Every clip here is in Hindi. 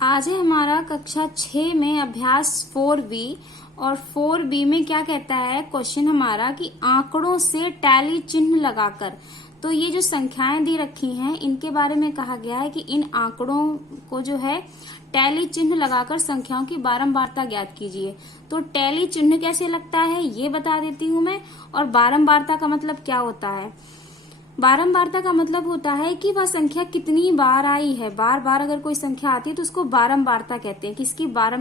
आज है हमारा कक्षा 6 में अभ्यास 4B और 4B में क्या कहता है क्वेश्चन हमारा कि आंकड़ों से टैली चिन्ह लगाकर। तो ये जो संख्याएं दी रखी हैं इनके बारे में कहा गया है कि इन आंकड़ों को जो है टैली चिन्ह लगाकर संख्याओं की बारंबारता ज्ञात कीजिए। तो टैली चिन्ह कैसे लगता है ये बता देती हूँ मैं, और बारंबारता का मतलब क्या होता है। बारंबारता का मतलब होता है कि वह संख्या कितनी बार आई है। बार बार अगर कोई संख्या आती है तो उसको बारंबारता कहते हैं।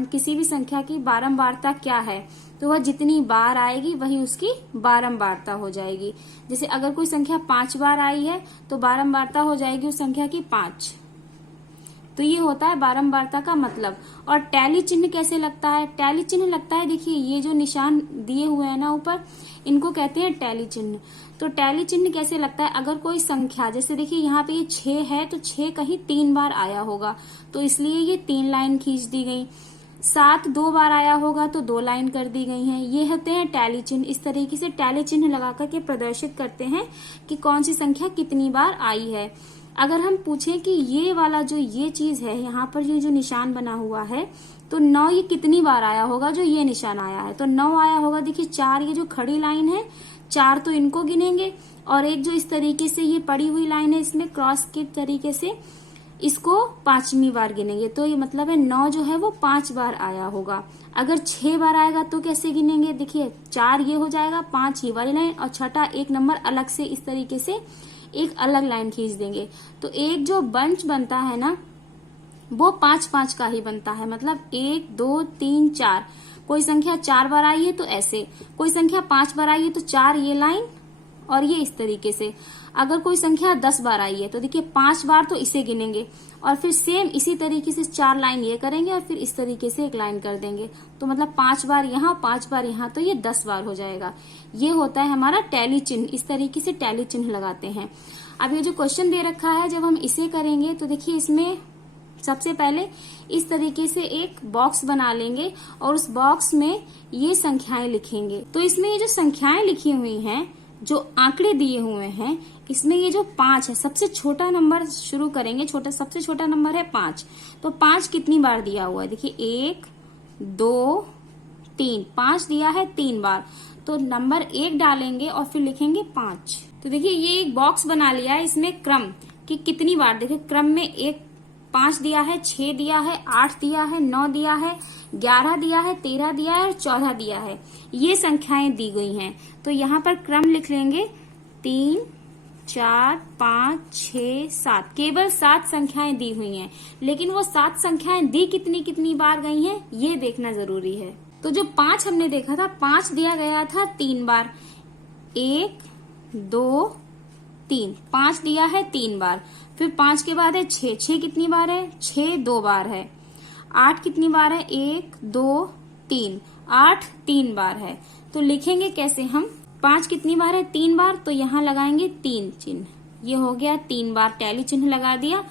किसी भी संख्या की बारंबारता क्या है, तो वह जितनी बार आएगी वही उसकी बारंबारता हो जाएगी। जैसे अगर कोई संख्या 5 बार आई है तो बारंबारता हो जाएगी उस संख्या की 5। तो ये होता है बारंबारता का मतलब। और टैली चिन्ह कैसे लगता है, टैली चिन्ह लगता है, देखिए ये जो निशान दिए हुए हैं ना ऊपर, इनको कहते हैं टैली चिन्ह। तो टैली चिन्ह कैसे लगता है, अगर कोई संख्या, जैसे देखिए यहाँ पे ये 6 है तो 6 कहीं 3 बार आया होगा तो इसलिए ये 3 लाइन खींच दी गई। 7 2 बार आया होगा तो 2 लाइन कर दी गई हैं। ये होते हैं टैली चिन्ह। इस तरीके से टैली चिन्ह लगा करके प्रदर्शित करते हैं कि कौन सी संख्या कितनी बार आई है। अगर हम पूछें कि ये वाला जो ये चीज है यहाँ पर ये जो निशान बना हुआ है, तो 9 ये कितनी बार आया होगा, जो ये निशान आया है तो 9 आया होगा। देखिए 4 ये जो खड़ी लाइन है, 4 तो इनको गिनेंगे, और एक जो इस तरीके से ये पड़ी हुई लाइन है इसमें क्रॉस के तरीके से इसको 5वीं बार गिनेंगे। तो ये मतलब है 9 जो है वो 5 बार आया होगा। अगर 6 बार आएगा तो कैसे गिनेंगे, देखिए 4 ये हो जाएगा, 5 ये वाली लाइन, और छठा एक नंबर अलग से इस तरीके से एक अलग लाइन खींच देंगे। तो एक जो बंच बनता है ना वो 5-5 का ही बनता है। मतलब 1 2 3 4। कोई संख्या 4 बार आई है तो ऐसे, कोई संख्या 5 बार आई है तो 4 ये लाइन और ये इस तरीके से। अगर कोई संख्या 10 बार आई है तो देखिए 5 बार तो इसे गिनेंगे और फिर सेम इसी तरीके से 4 लाइन ये करेंगे और फिर इस तरीके से एक लाइन कर देंगे। तो मतलब 5 बार यहाँ, 5 बार यहाँ, तो ये 10 बार हो जाएगा। ये होता है हमारा टैली चिन्ह। इस तरीके से टैली चिन्ह लगाते हैं। अब ये जो क्वेश्चन दे रखा है जब हम इसे करेंगे तो देखिए इसमें सबसे पहले इस तरीके से एक बॉक्स बना लेंगे और उस बॉक्स में ये संख्याएं लिखेंगे। तो इसमें ये जो संख्याएं लिखी हुई हैं, जो आंकड़े दिए हुए हैं, इसमें ये जो 5 है, सबसे छोटा नंबर शुरू करेंगे। सबसे छोटा नंबर है 5। तो 5 कितनी बार दिया हुआ है, देखिए 1 2 3, 5 दिया है 3 बार। तो नंबर 1 डालेंगे और फिर लिखेंगे 5। तो देखिए ये एक बॉक्स बना लिया है, इसमें क्रम कि कितनी बार, देखिए क्रम में 5 दिया है, 6 दिया है, 8 दिया है, 9 दिया है, 11 दिया है, 13 दिया है और 14 दिया है। ये संख्याएं दी गई हैं। तो यहाँ पर क्रम लिख लेंगे 3 4 5 6 7। केवल 7 संख्याएं दी हुई हैं, लेकिन वो 7 संख्याएं दी कितनी कितनी बार गई हैं ये देखना जरूरी है। तो जो 5 हमने देखा था, 5 दिया गया था 3 बार, 1 2 3, 5 दिया है 3 बार। फिर 5 के बाद है 6, 6 कितनी बार है, 6 2 बार है। 8 कितनी बार है, 1 2 3, 8 3 बार है। तो लिखेंगे कैसे हम, 5 कितनी बार है, 3 बार, तो यहाँ लगाएंगे 3 चिन्ह। ये हो गया 3 बार, टैली चिन्ह लगा दिया।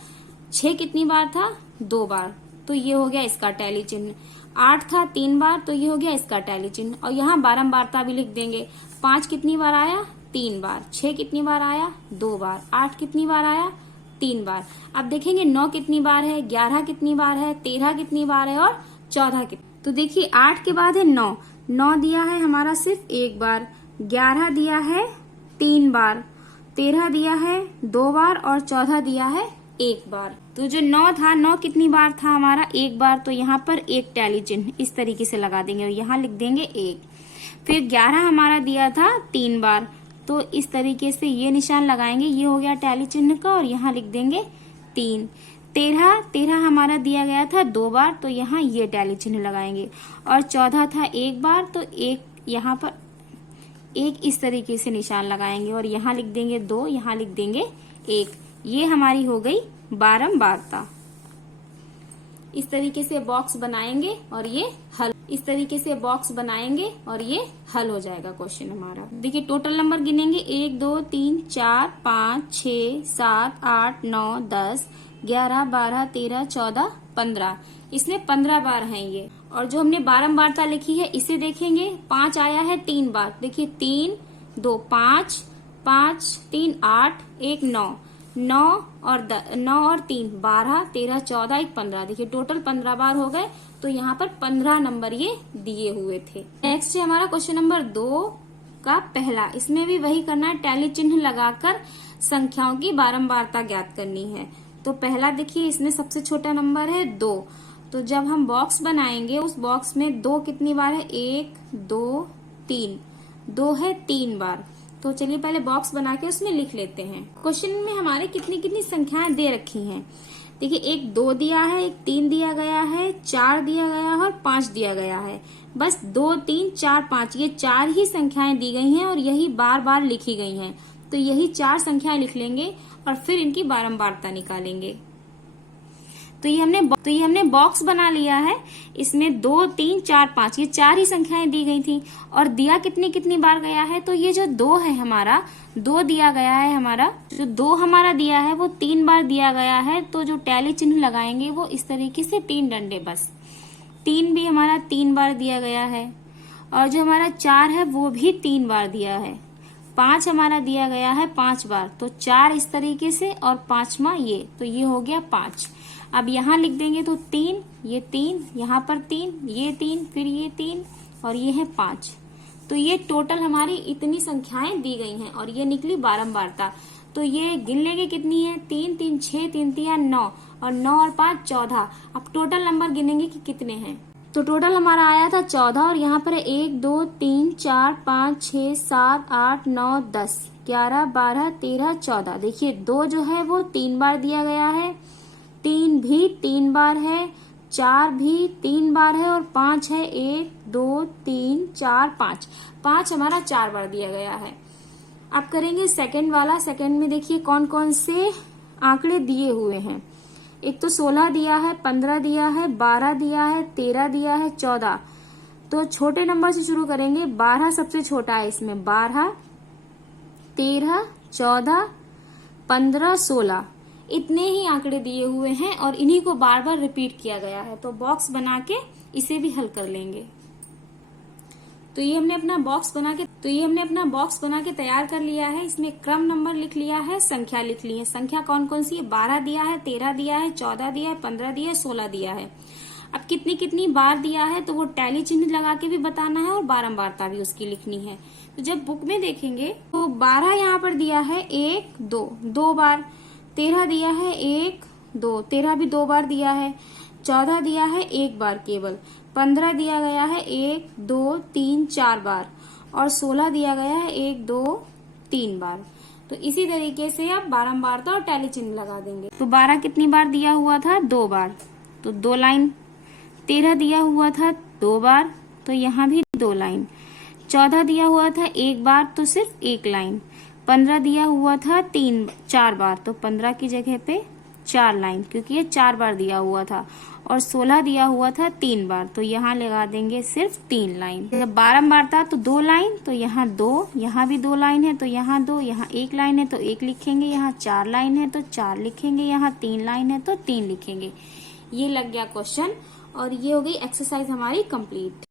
6 कितनी बार था, 2 बार, तो ये हो गया इसका टैली चिन्ह। 8 था 3 बार, तो ये हो गया इसका टैली चिन्ह। और यहाँ बारंबारता भी लिख देंगे। 5 कितनी बार आया, 3 बार। 6 कितनी बार आया, 2 बार। 8 कितनी बार आया, 3 बार। अब देखेंगे 9 कितनी बार है, 11 कितनी बार है, 13 कितनी बार है और 14 कितनी। तो देखिए 8 के बाद है 9, 9 दिया है हमारा सिर्फ 1 बार, 11 दिया है 3 बार, 13 दिया है 2 बार और 14 दिया है 1 बार। तो जो 9 था, 9 कितनी बार था हमारा, 1 बार। तो यहाँ पर एक टैली चिन्ह इस तरीके से लगा देंगे और यहाँ लिख देंगे 1। फिर 11 हमारा दिया था 3 बार, तो इस तरीके से ये निशान लगाएंगे, ये हो गया टैली चिन्ह का, और यहाँ लिख देंगे 3। 13 हमारा दिया गया था 2 बार, तो यहाँ ये टैली चिन्ह लगाएंगे। और 14 था 1 बार, तो एक यहाँ पर एक इस तरीके से निशान लगाएंगे और यहाँ लिख देंगे 2, यहाँ लिख देंगे 1। ये हमारी हो गई बारंबारता। इस तरीके से बॉक्स बनाएंगे और ये हल, इस तरीके से बॉक्स बनाएंगे और ये हल हो जाएगा क्वेश्चन हमारा। देखिए टोटल नंबर गिनेंगे 1 2 3 4 5 6 7 8 9 10 11 12 13 14 15। इसमें 15 बार हैं ये। और जो हमने बारंबारता लिखी है इसे देखेंगे। 5 आया है 3 बार, देखिए 3 2 5 5 3 8 1 9। 9 और 3 12, 13, 14, 1 15। देखिए टोटल 15 बार हो गए, तो यहाँ पर 15 नंबर ये दिए हुए थे। नेक्स्ट है हमारा क्वेश्चन नंबर 2 का पहला। इसमें भी वही करना है, टैली चिन्ह लगाकर संख्याओं की बारंबारता ज्ञात करनी है। तो पहला देखिए, इसमें सबसे छोटा नंबर है 2। तो जब हम बॉक्स बनाएंगे, उस बॉक्स में 2 कितनी बार है? 1 2 3, 2 है 3 बार। तो चलिए पहले बॉक्स बना के उसमें लिख लेते हैं। क्वेश्चन में हमारे कितनी कितनी संख्याएं दे रखी हैं। देखिए, एक 2 दिया है, एक 3 दिया गया है, 4 दिया गया है और 5 दिया गया है। बस 2 3 4 5 ये 4 ही संख्याएं दी गई हैं और यही बार बार लिखी गई हैं। तो यही 4 संख्याएं लिख लेंगे और फिर इनकी बारंबारता निकालेंगे। तो ये हमने बॉक्स बना लिया है। इसमें 2 3 4 5 ये 4 ही संख्याएं दी गई थी और दिया कितनी कितनी बार गया है। तो ये जो 2 है हमारा, 2 दिया गया है हमारा, जो 2 हमारा दिया है वो 3 बार दिया गया है। तो जो टैली चिन्ह लगाएंगे वो इस तरीके से 3 डंडे, बस 3 भी हमारा 3 बार दिया गया है। और जो हमारा 4 है वो भी 3 बार दिया है। 5 हमारा दिया गया है 5 बार, तो 4 इस तरीके से और 5वां ये, तो ये हो गया 5। अब यहाँ लिख देंगे तो 3, ये 3, यहाँ पर 3, ये 3, फिर ये 3 और ये है 5। तो ये टोटल हमारी इतनी संख्याएं दी गई हैं और ये निकली बारंबारता। तो ये गिन लेंगे कितनी है? 3 3 6, 3 3 9 और 9 और 5 14। अब टोटल नंबर गिनेंगे कि कितने हैं। तो टोटल हमारा आया था 14 और यहाँ पर 1 2 3 4 5 6 7 8 9 10 11 12 13 14। देखिए 2 जो है वो 3 बार दिया गया है, 3 भी 3 बार है, 4 भी 3 बार है और 5 है 1 2 3 4 5। 5 हमारा 4 बार दिया गया है। अब करेंगे सेकंड वाला। सेकंड में देखिए कौन कौन से आंकड़े दिए हुए हैं। एक तो 16 दिया है, 15 दिया है, 12 दिया है, 13 दिया है, 14। तो छोटे नंबर से शुरू करेंगे। 12 सबसे छोटा है इसमें, 12 13 14 15 16 इतने ही आंकड़े दिए हुए हैं और इन्हीं को बार बार रिपीट किया गया है। तो बॉक्स बना के इसे भी हल कर लेंगे। तो ये हमने अपना बॉक्स बना के तैयार कर लिया है। इसमें क्रम नंबर लिख लिया है, संख्या लिख ली है। संख्या कौन कौन सी है? 12 दिया है, 13 दिया है, 14 दिया है, 15 दिया है, 16 दिया है। अब कितनी कितनी बार दिया है तो वो टैली चिन्ह लगा के भी बताना है और बारंबारता भी उसकी लिखनी है। तो जब बुक में देखेंगे तो 12 यहाँ पर दिया है 1 2 2 बार, 13 दिया है 1 2, 13 भी 2 बार दिया है, 14 दिया है 1 बार केवल, 15 दिया गया है 1 2 3 4 बार और 16 दिया गया है 1 2 3 बार। तो इसी तरीके से आप बारंबारता और टैली चिन्ह लगा देंगे। तो 12 कितनी बार दिया हुआ था? 2 बार, तो 2 लाइन। 13 दिया हुआ था 2 बार, तो यहाँ भी 2 लाइन। 14 दिया हुआ था 1 बार, तो सिर्फ 1 लाइन। 15 दिया हुआ था 4 बार, तो 15 की जगह पे 4 लाइन, क्योंकि ये 4 बार दिया हुआ था। और 16 दिया हुआ था 3 बार, तो यहाँ लगा देंगे सिर्फ 3 लाइन। जब बारंबारता तो 2 लाइन, तो यहाँ 2, यहाँ भी 2 लाइन है तो यहाँ 2, यहाँ 1 लाइन है तो 1 लिखेंगे, यहाँ 4 लाइन है तो 4 लिखेंगे, यहाँ 3 लाइन है तो 3 लिखेंगे। ये लग गया क्वेश्चन और ये हो गई एक्सरसाइज हमारी कंप्लीट।